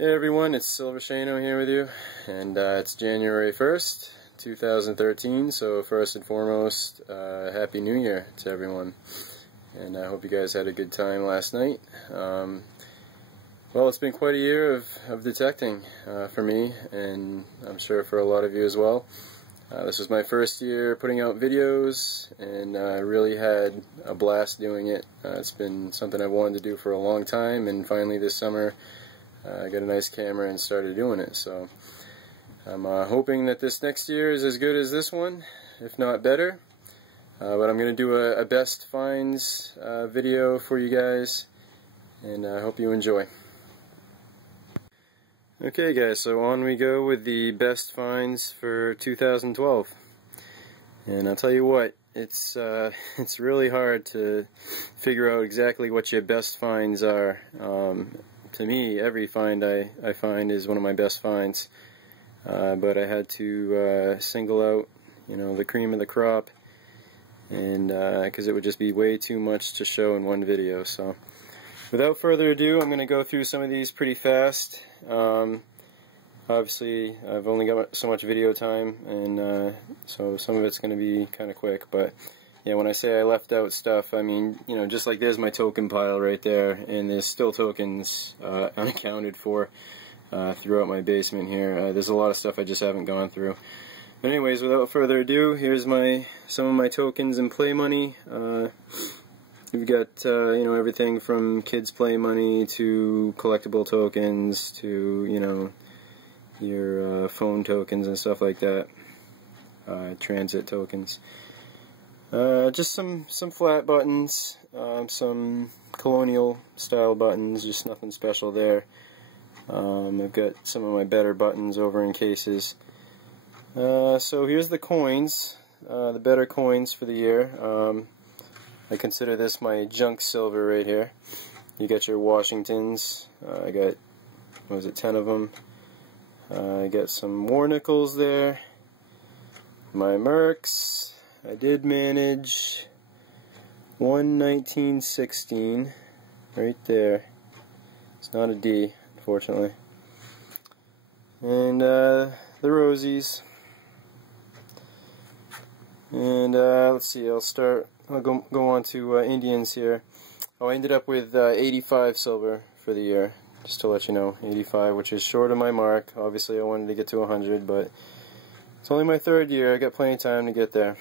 Hey everyone, it's Shano here with you, and it's January 1st, 2013, so first and foremost, Happy New Year to everyone, and I hope you guys had a good time last night. Well, it's been quite a year of detecting for me, and I'm sure for a lot of you as well. This was my first year putting out videos, and I really had a blast doing it. It's been something I've wanted to do for a long time, and finally this summer I got a nice camera and started doing it. So I'm hoping that this next year is as good as this one, if not better. But I'm going to do a best finds video for you guys, and I hope you enjoy. Okay guys, so on we go with the best finds for 2012. And I'll tell you what, it's really hard to figure out exactly what your best finds are. To me, every find I find is one of my best finds. But I had to single out, the cream of the crop, and because it would just be way too much to show in one video. So without further ado, I'm going to go through some of these pretty fast. Obviously, I've only got so much video time, and so some of it's going to be kind of quick. But yeah, when I say I left out stuff, I mean, just like there's my token pile right there, and there's still tokens unaccounted for throughout my basement here. There's a lot of stuff I just haven't gone through. But anyways, without further ado, here's some of my tokens and play money. You've got everything from kids play money to collectible tokens to your phone tokens and stuff like that. Transit tokens. Just some flat buttons, some Colonial style buttons, just nothing special there. I've got some of my better buttons over in cases. So here's the coins, the better coins for the year. I consider this my junk silver right here. You got your Washingtons. I got, 10 of them. I got some war nickels there. My Mercs. I did manage one 1916 right there. It's not a D, unfortunately. And the Rosies. And let's see, I'll go on to Indians here. Oh, I ended up with 85 silver for the year, just to let you know. 85, which is short of my mark. Obviously I wanted to get to 100, but it's only my third year. I got plenty of time to get there.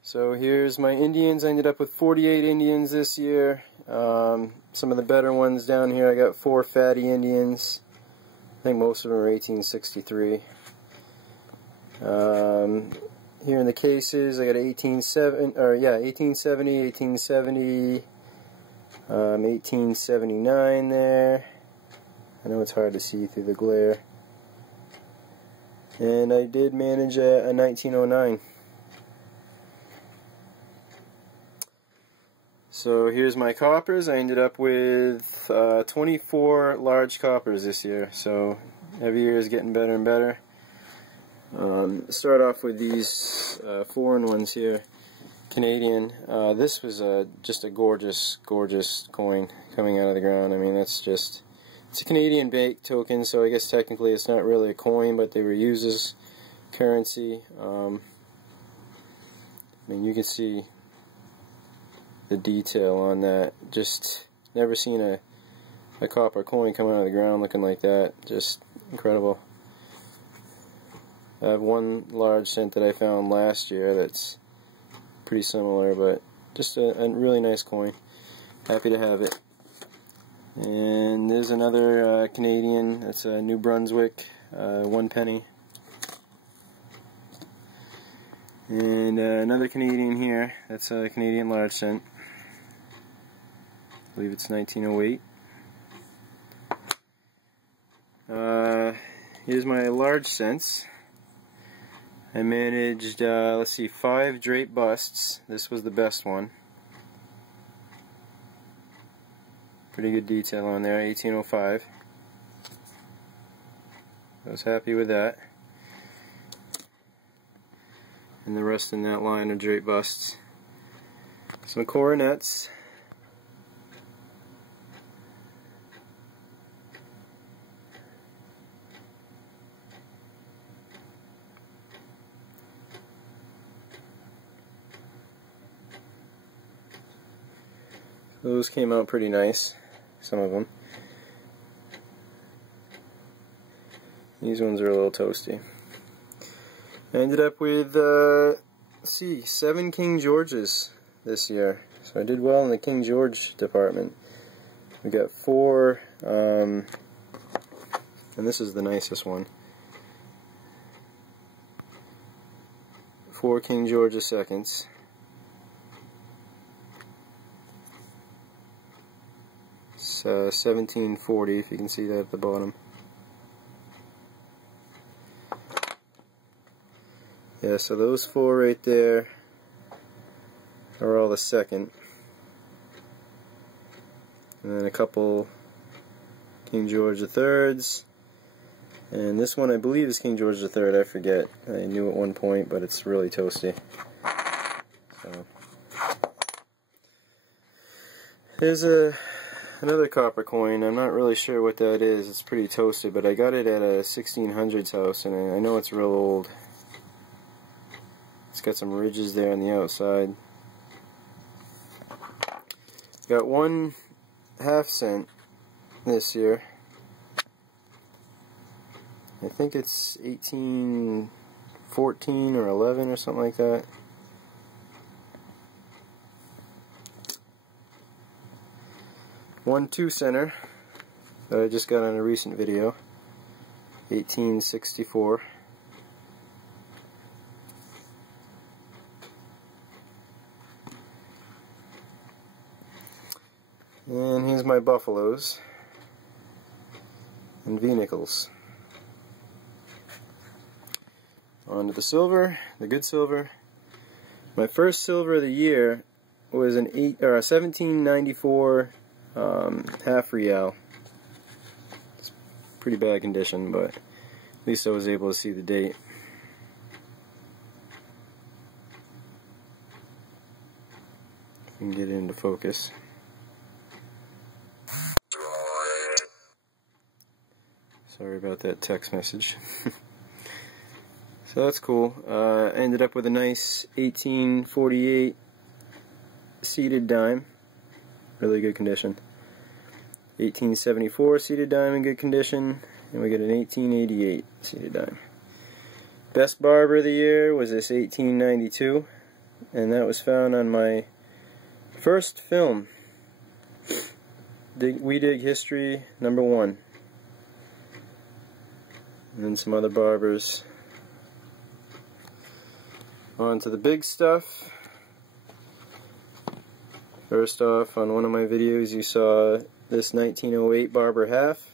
So here's my Indians. I ended up with 48 Indians this year. Some of the better ones down here, I got 4 fatty Indians. I think most of them are 1863. Here in the cases, I got 1870, 1870, 1879 there. I know it's hard to see through the glare. And I did manage a 1909. So here's my coppers. I ended up with 24 large coppers this year. So every year is getting better and better. Start off with these foreign ones here, Canadian. This was just a gorgeous coin coming out of the ground. I mean, it's a Canadian bank token, so I guess technically it's not really a coin, but they were used as currency. I mean, you can see the detail on that. Just never seen a copper coin come out of the ground looking like that. Just incredible. I have one large cent that I found last year that's pretty similar, but just a really nice coin. Happy to have it. And there's another Canadian. That's a New Brunswick 1 penny. And another Canadian here. That's a Canadian large cent. I believe it's 1908. Here's my large cents. I managed, let's see, 5 drape busts. This was the best one. Pretty good detail on there, 1805. I was happy with that. And the rest in that line of drape busts. Some coronets. Those came out pretty nice, some of them. These ones are a little toasty. I ended up with, let's see, 7 King Georges this year. So I did well in the King George department. We got 4, and this is the nicest one. 4 King George seconds. It's 1740, if you can see that at the bottom. Yeah, so those 4 right there are all the second. And then a couple King George III's. And this one I believe is King George III, I forget. I knew at one point, but it's really toasty. So there's another copper coin. I'm not really sure what that is. It's pretty toasted, but I got it at a 1600s house, and I know it's real old. It's got some ridges there on the outside. Got 1 1/2 cent this year. I think it's 1814 or 11 or something like that. One 2-center that I just got on a recent video, 1864. And here's my buffaloes and V-nickels. On to the silver, the good silver. My first silver of the year was an 1794 half real. It's pretty bad condition, but at least I was able to see the date. I can get it into focus. Sorry about that text message. So that's cool. I ended up with a nice 1848 seated dime. Really good condition. 1874 seated dime in good condition. And we get an 1888 seated dime. Best barber of the year was this 1892. And that was found on my first film. We Dig History #1. And then some other barbers. On to the big stuff. First off, on one of my videos you saw this 1908 Barber half.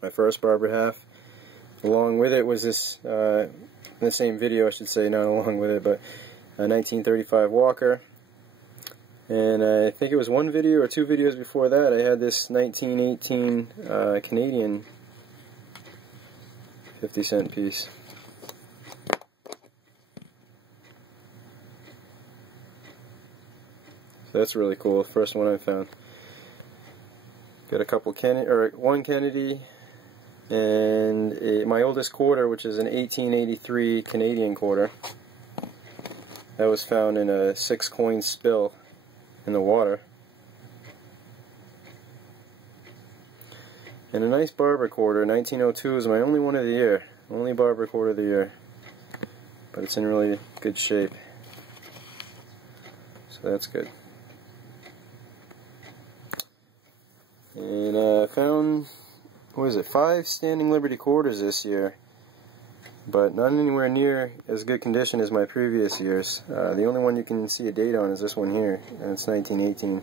My first Barber half. Along with it was this, in the same video I should say, not along with it, but a 1935 Walker. And I think it was 1 video or 2 videos before that I had this 1918 Canadian 50-cent piece. So that's really cool. First one I found. Got a couple one Kennedy, and my oldest quarter, which is an 1883 Canadian quarter. That was found in a 6-coin spill in the water. And a nice barber quarter, 1902 is my only one of the year. Only barber quarter of the year. But it's in really good shape. So that's good. And I found, what is it, 5 Standing Liberty quarters this year. But not anywhere near as good condition as my previous years. The only one you can see a date on is this one here, and it's 1918.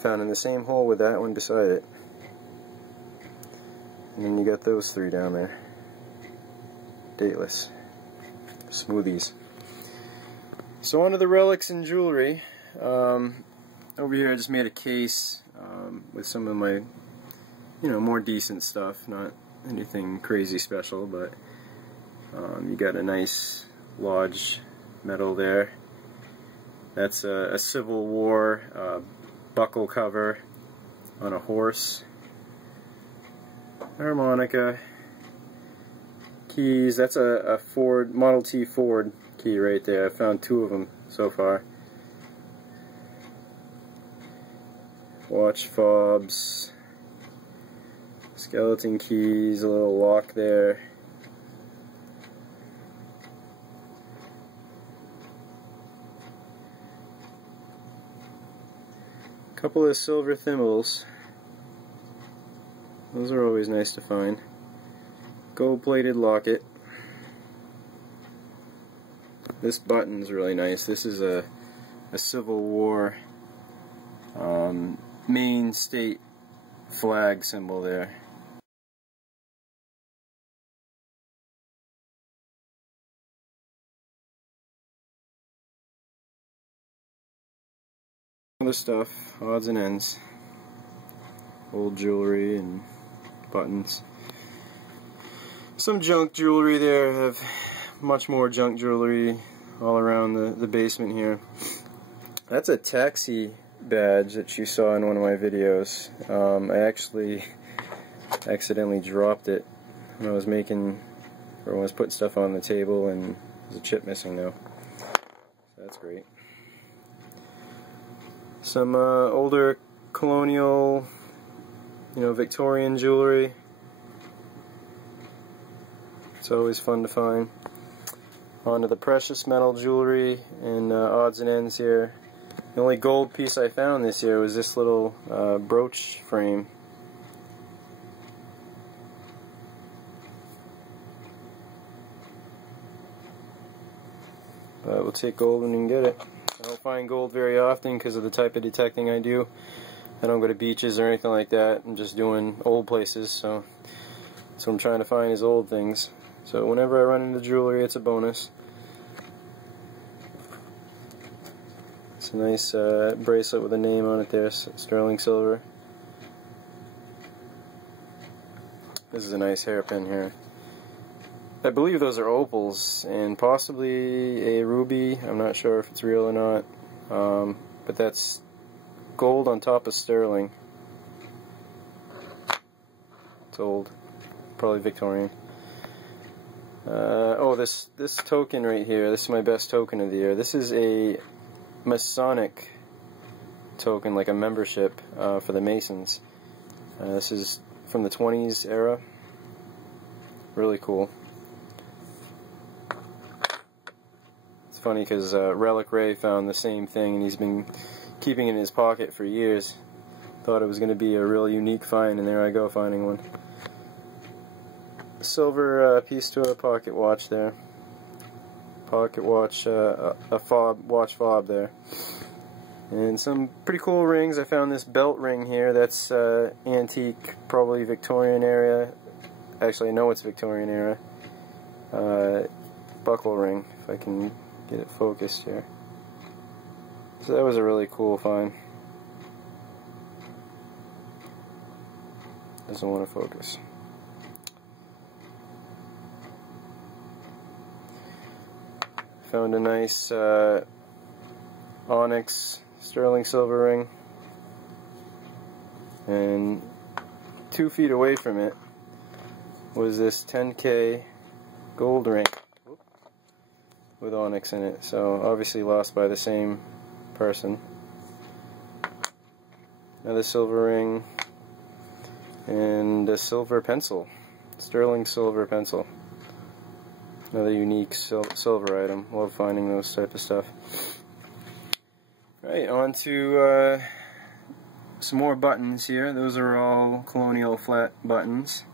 Found in the same hole with that one beside it. And then you got those 3 down there. Dateless. Smoothies. So on to the relics and jewelry. Over here I just made a case with some of my, more decent stuff. Not anything crazy special, but you got a nice Lodge medal there. That's a Civil War buckle cover on a horse. Harmonica. Keys. That's a Ford, Model T Ford key right there. I found 2 of them so far. watch fobs, skeleton keys, a little lock there. A couple of silver thimbles. Those are always nice to find. Gold-plated locket. This button's really nice. This is a Civil War Maine state flag symbol there. Other stuff, odds and ends. Old jewelry and buttons. Some junk jewelry there. I have much more junk jewelry all around the basement here. That's a taxi badge that you saw in one of my videos. I actually accidentally dropped it when I was making, or when I was putting stuff on the table, and there's a chip missing now. So that's great. Some older Colonial, Victorian jewelry. It's always fun to find. On to the precious metal jewelry and odds and ends here. The only gold piece I found this year was this little brooch frame. But we'll take gold when you can get it. I don't find gold very often because of the type of detecting I do. I don't go to beaches or anything like that. I'm just doing old places, so what I'm trying to find is old things. So whenever I run into jewelry, it's a bonus. It's a nice bracelet with a name on it there, sterling silver. This is a nice hairpin here. I believe those are opals and possibly a ruby. I'm not sure if it's real or not, but that's gold on top of sterling. It's old, probably Victorian. Oh, this token right here. This is my best token of the year. This is a Masonic token, like a membership for the Masons. This is from the 20s era. Really cool. It's funny because Relic Ray found the same thing, and he's been keeping it in his pocket for years. Thought it was going to be a real unique find, and there I go finding one. Silver piece to a pocket watch there. Pocket watch, a watch fob there. And some pretty cool rings. I found this belt ring here that's antique, probably Victorian era. Actually, I know it's Victorian era. Buckle ring, if I can get it focused here. So that was a really cool find. Doesn't want to focus. Found a nice onyx sterling silver ring, and 2 feet away from it was this 10K gold ring with onyx in it, so obviously lost by the same person. Another silver ring and a silver pencil, sterling silver pencil. Another unique silver item. Love finding those type of stuff. Right, on to some more buttons here. Those are all Colonial flat buttons.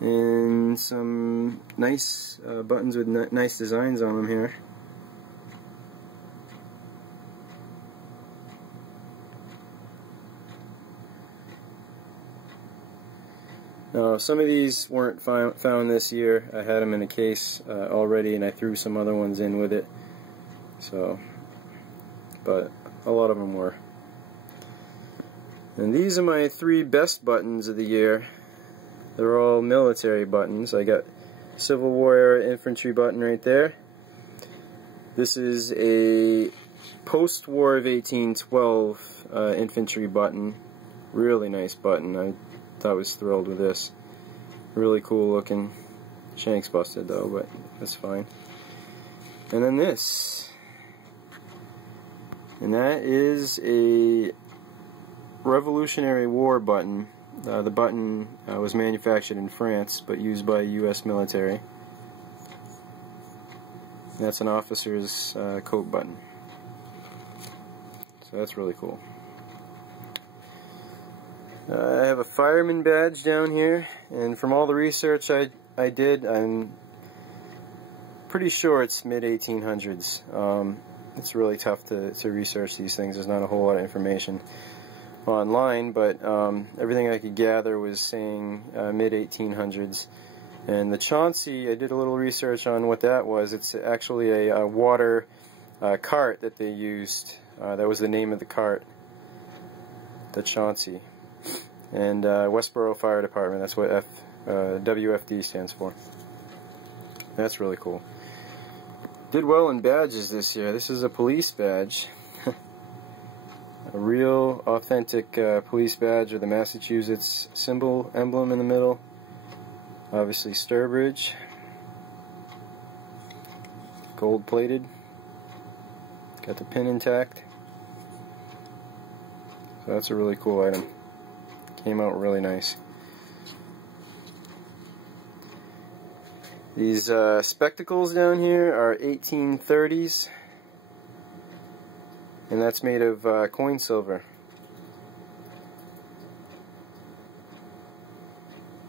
And some nice buttons with nice designs on them here. Now, some of these weren't found this year. I had them in a case already, and I threw some other ones in with it. So, but a lot of them were. And these are my 3 best buttons of the year. They're all military buttons. I got Civil War era infantry button right there. This is a post-war of 1812 infantry button. Really nice button. I was thrilled with this. Really cool looking. Shanks busted though, but that's fine. And then this. And that is a Revolutionary War button. The button was manufactured in France, but used by U.S. military. That's an officer's coat button. So that's really cool. I have a fireman badge down here, and from all the research I did, I'm pretty sure it's mid-1800s. It's really tough to research these things. There's not a whole lot of information online, but everything I could gather was saying mid-1800s. And the Chauncey, I did a little research on what that was. It's actually a water cart that they used. That was the name of the cart, the Chauncey. And Westboro Fire Department, that's what WFD stands for. That's really cool. Did well in badges this year. This is a police badge. A real, authentic police badge with the Massachusetts symbol, emblem in the middle. Obviously Sturbridge. Gold plated. Got the pin intact. So that's a really cool item. Came out really nice. These spectacles down here are 1830s, and that's made of coin silver.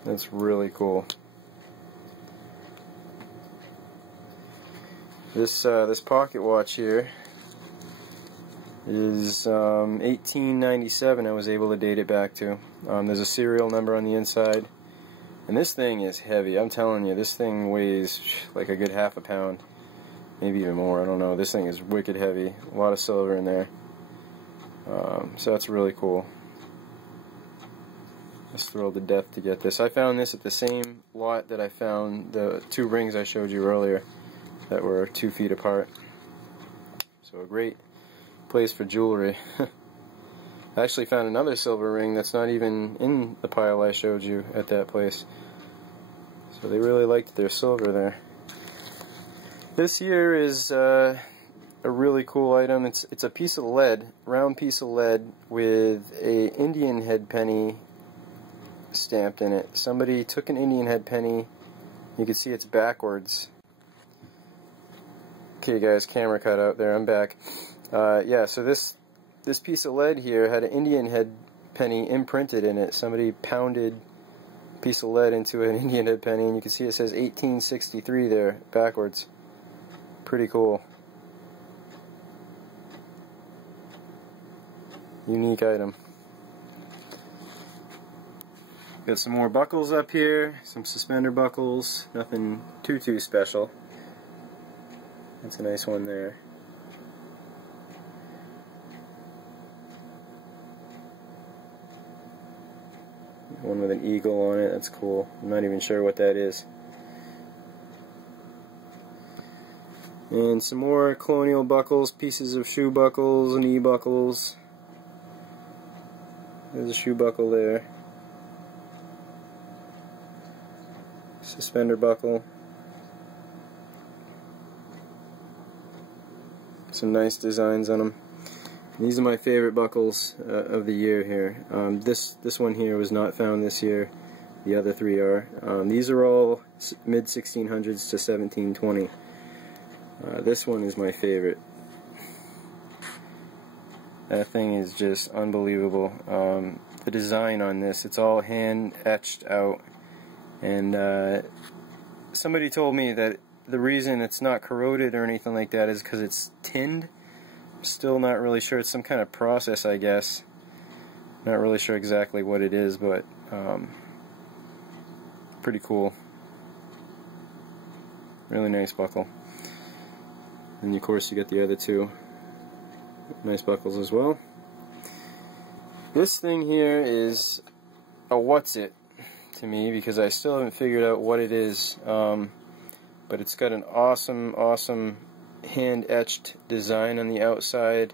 That's really cool. This pocket watch here is 1897. I was able to date it back to. There's a serial number on the inside, and this thing is heavy. I'm telling you, this thing weighs like a good half a pound, maybe even more. I don't know. This thing is wicked heavy. A lot of silver in there. So that's really cool. Just thrilled to death to get this. I found this at the same lot that I found the two rings I showed you earlier that were 2 feet apart. So a great place for jewelry. I actually found another silver ring that's not even in the pile I showed you at that place. So they really liked their silver there. This here is a really cool item. It's a piece of lead, round piece of lead with a Indian head penny stamped in it. Somebody took an Indian head penny. You can see it's backwards. Okay guys, camera cut out there, I'm back. Yeah, so this piece of lead here had an Indian head penny imprinted in it. Somebody pounded a piece of lead into an Indian head penny, and you can see it says 1863 there, backwards. Pretty cool. Unique item. Got some more buckles up here, some suspender buckles, nothing too special. That's a nice one there. One with an eagle on it, that's cool. I'm not even sure what that is. And some more Colonial buckles, pieces of shoe buckles, knee buckles. There's a shoe buckle there. Suspender buckle. Some nice designs on them. These are my favorite buckles of the year here. This one here was not found this year. The other three are. These are all mid-1600s to 1720. This one is my favorite. That thing is just unbelievable. The design on this, it's all hand etched out. And somebody told me that the reason it's not corroded or anything like that is because it's tinned. I'm still not really sure. It's some kind of process, I guess. Not really sure exactly what it is, but pretty cool. Really nice buckle. And of course you get the other two nice buckles as well. This thing here is a what's it to me, because I still haven't figured out what it is. But it's got an awesome hand-etched design on the outside.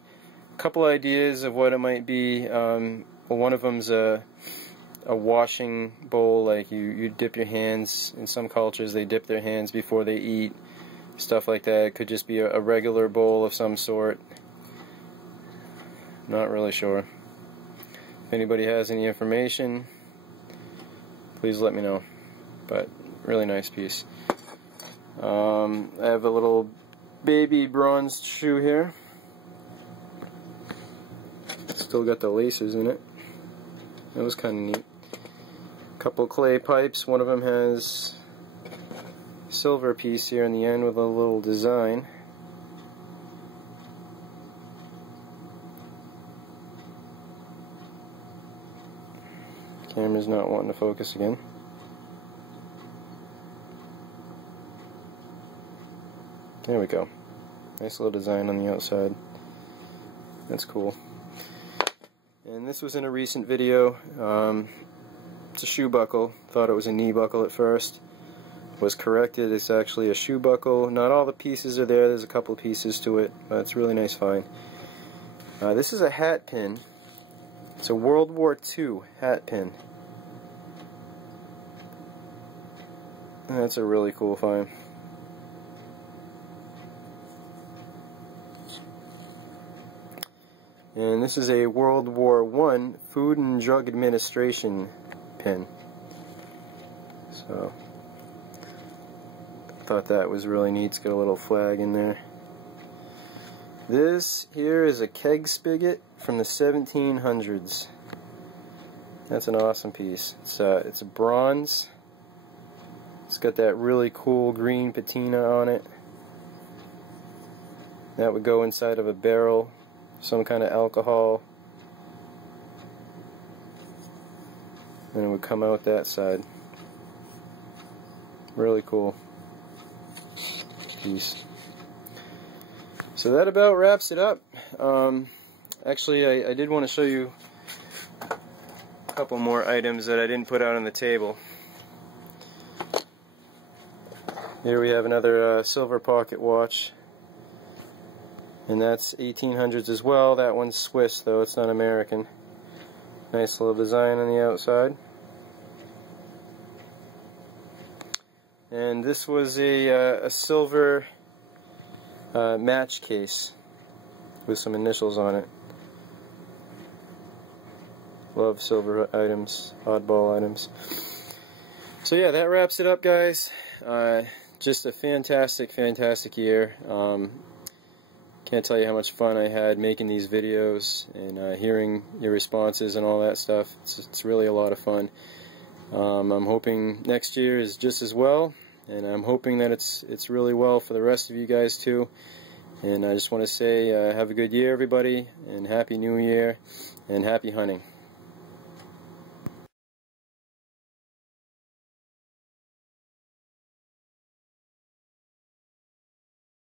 A couple ideas of what it might be. Well, one of them's a washing bowl, like you dip your hands. In some cultures they dip their hands before they eat, stuff like that. It could just be a regular bowl of some sort. Not really sure. If anybody has any information, please let me know. But really nice piece. I have a little baby bronzed shoe here. Still got the laces in it. That was kind of neat. Couple clay pipes. One of them has a silver piece here in the end with a little design. Camera's not wanting to focus again. There we go. Nice little design on the outside. That's cool. And this was in a recent video. It's a shoe buckle. Thought it was a knee buckle at first. Was corrected. It's actually a shoe buckle. Not all the pieces are there. There's a couple of pieces to it. It's a really nice find. This is a hat pin. It's a World War II hat pin. That's a really cool find. And this is a World War I Food and Drug Administration pin. So, thought that was really neat. It's got a little flag in there. This here is a keg spigot from the 1700s. That's an awesome piece. It's a bronze. It's got that really cool green patina on it. That would go inside of a barrel, some kind of alcohol, and it would come out that side. Really cool piece. So that about wraps it up. Actually, I did want to show you a couple more items that I didn't put out on the table. Here we have another silver pocket watch, and that's 1800s as well. That one's Swiss though, it's not American. Nice little design on the outside. And this was a silver match case with some initials on it. Love silver items, oddball items. So yeah, that wraps it up, guys. Just a fantastic year. Can't tell you how much fun I had making these videos and hearing your responses and all that stuff. It's really a lot of fun. I'm hoping next year is just as well, and I'm hoping that it's really well for the rest of you guys too. And I just want to say have a good year, everybody, and Happy New Year, and happy hunting.